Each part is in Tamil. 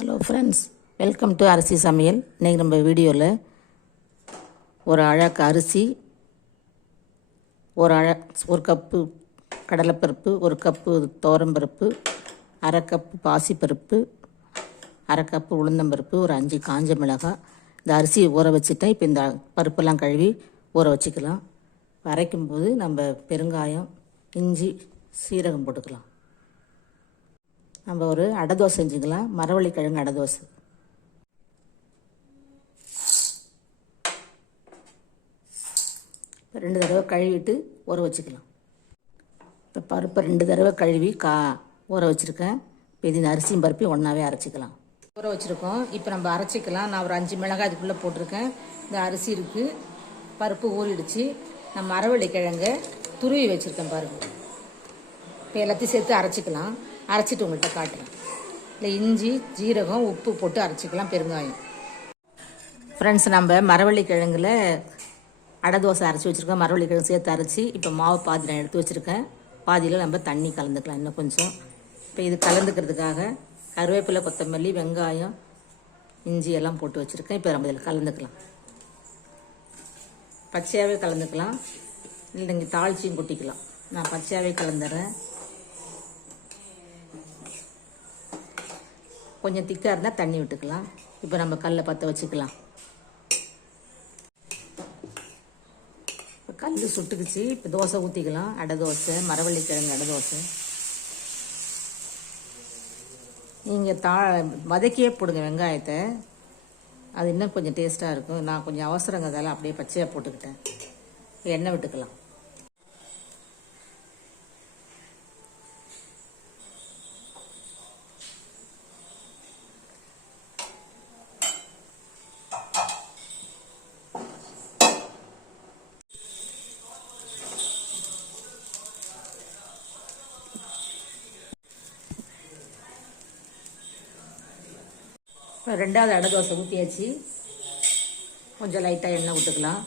ஹலோ ஃப்ரெண்ட்ஸ் வெல்கம் டு அரிசி சமையல் இன்றைக்கி நம்ம வீடியோவில் ஒரு அழகு அரிசி ஒரு அழ ஒரு கப்பு கடலைப்பருப்பு ஒரு கப்பு தோரம்பருப்பு அரை கப்பு பாசிப்பருப்பு அரை கப்பு உளுந்தம்பருப்பு ஒரு அஞ்சு காஞ்ச மிளகாய். இந்த அரிசியை ஊற வச்சுட்டேன் இப்போ இந்த பருப்பெல்லாம் கழுவி ஊற வச்சுக்கலாம். அரைக்கும் போது நம்ம பெருங்காயம் இஞ்சி சீரகம் போட்டுக்கலாம். நம்ம ஒரு அடை தோசை செஞ்சுக்கலாம். மரவள்ளி கிழங்கு அடை தோசை. இப்போ ரெண்டு தடவை கழுவிட்டு ஊற வச்சுக்கலாம். இப்போ பருப்பை ரெண்டு தடவை கழுவி கா ஊற வச்சுருக்கேன். இப்போ இது இந்த அரிசியும் பருப்பையும் ஒன்றாவே அரைச்சிக்கலாம். ஊற வச்சுருக்கோம். இப்போ நம்ம அரைச்சிக்கலாம். நான் ஒரு அஞ்சு மிளகாய் அதுக்குள்ளே போட்டிருக்கேன். இந்த அரிசி இருக்குது பருப்பு ஊறிடுச்சு. நான் மரவள்ளி கிழங்கை துருவி வச்சுருக்கேன் பருப்பு இப்போ எல்லாத்தையும் சேர்த்து அரைச்சிக்கலாம். அரைச்சிட்டு உங்கள்கிட்ட காட்டுறேன். இல்லை இஞ்சி ஜீரகம் உப்பு போட்டு அரைச்சிக்கலாம் பெருங்காயம். ஃப்ரெண்ட்ஸ் நம்ம மரவள்ளி கிழங்குல அடை தோசை அரைச்சி வச்சுருக்கோம். மரவள்ளி கிழங்கு சேர்த்து அரைச்சி இப்போ மாவு பாதி நான் எடுத்து வச்சுருக்கேன். பாதியில் நம்ம தண்ணி கலந்துக்கலாம் இன்னும் கொஞ்சம். இப்போ இது கலந்துக்கிறதுக்காக கருவேப்பிலை கொத்தமல்லி வெங்காயம் இஞ்சி எல்லாம் போட்டு வச்சுருக்கேன். இப்போ நம்ம இதில் கலந்துக்கலாம். பச்சையாகவே கலந்துக்கலாம். இல்லை நீங்கள் தாளிச்சியும் கொட்டிக்கலாம். நான் பச்சையாகவே கலந்துடுறேன் கொஞ்சம் திக்காக இருந்தால் தண்ணி விட்டுக்கலாம். இப்போ நம்ம கல்லை பற்ற வச்சுக்கலாம். இப்போ கல் சுட்டுக்குச்சு. இப்போ தோசை ஊற்றிக்கலாம் அடை தோசை மரவள்ளி கிழங்கு அடை தோசை. நீங்கள் தா வதக்கியே போடுங்க வெங்காயத்தை. அது இன்னும் கொஞ்சம் டேஸ்ட்டாக இருக்கும். நான் கொஞ்சம் அவசரங்கிறதால அப்படியே பச்சையாக போட்டுக்கிட்டேன். எண்ணெய் விட்டுக்கலாம். இப்போ ரெண்டாவது அடை தோசை ஊற்றியாச்சு கொஞ்சம் லைட்டாக எண்ணெய் விட்டுக்கலாம்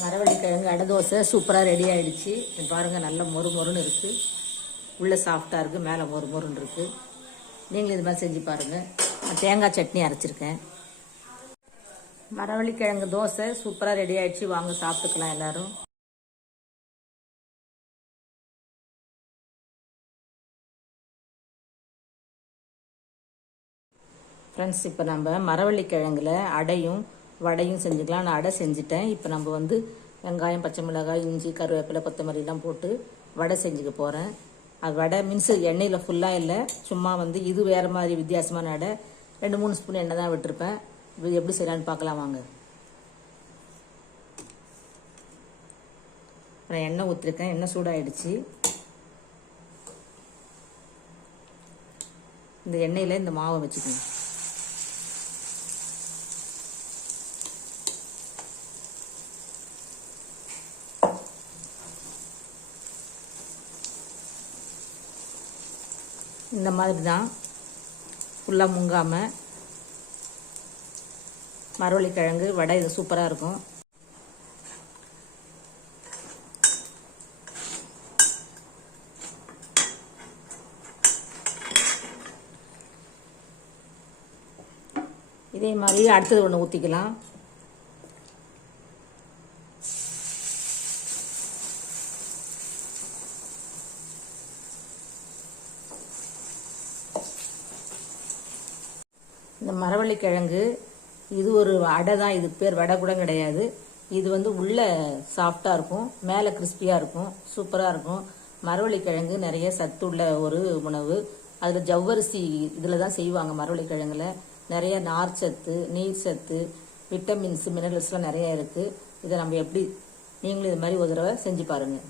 மரவள்ளி கிழங்கு அடை தோசை சூப்பராக ரெடி ஆகிடுச்சு பாருங்கள் நல்ல மொறு மொறுன்னு இருக்குது உள்ளே சாஃப்டாக இருக்குது மேலே மொறு மொறுன்னு இருக்குது நீங்களும் இது மாதிரி செஞ்சு பாருங்கள் நான் தேங்காய் சட்னி அரைச்சிருக்கேன். மரவள்ளி கிழங்கு தோசை சூப்பராக ரெடி ஆகிடுச்சு வாங்க சாப்பிட்டுக்கலாம் எல்லோரும். ஃப்ரெண்ட்ஸ் இப்போ நம்ம மரவள்ளிக்கிழங்கில் அடையும் வடையும் செஞ்சுக்கலாம். நான் அடை செஞ்சுட்டேன். இப்போ நம்ம வந்து வெங்காயம் பச்சை மிளகாய் இஞ்சி கருவேப்பிலை கொத்தமல்லிலாம் போட்டு வடை செஞ்சுக்க போகிறேன் அது வடை மீன்ஸ் எண்ணெயில் ஃபுல்லாக இல்லை. சும்மா வந்து இது வேறு மாதிரி வித்தியாசமான அடை. ரெண்டு மூணு ஸ்பூன் எண்ணெய் தான் விட்டுருப்பேன். இது எப்படி செய்யலான்னு பார்க்கலாம் வாங்க. நான் எண்ணெய் ஊற்றிருக்கேன் எண்ணெய் சூடாகிடுச்சு இந்த எண்ணெயில் இந்த மாவை வச்சுக்கணும். இந்த மாதிரி தான். ஃபுல்லாக முங்காமல் மரவள்ளிக்கிழங்கு வடை இது சூப்பராக இருக்கும். இதே மாதிரி அடுத்தது ஒன்று ஊற்றிக்கலாம் இந்த மரவள்ளி கிழங்கு இது ஒரு அடை தான் இது பேர் வடை கூட கிடையாது. இது வந்து உள்ள சாஃப்டாக இருக்கும் மேலே கிறிஸ்பியாக இருக்கும் சூப்பராக இருக்கும். மரவள்ளி கிழங்கு நிறைய சத்து உள்ள ஒரு உணவு. அதில் ஜவ்வரிசி இதில் தான் செய்வாங்க மரவள்ளி கிழங்குல நிறைய நார் சத்து நீர் சத்து விட்டமின்ஸ் மினரல்ஸ்லாம் நிறைய இருக்குது இதை நம்ம எப்படி நீங்களும் இது மாதிரி ஒரு தடவை செஞ்சு பாருங்கள்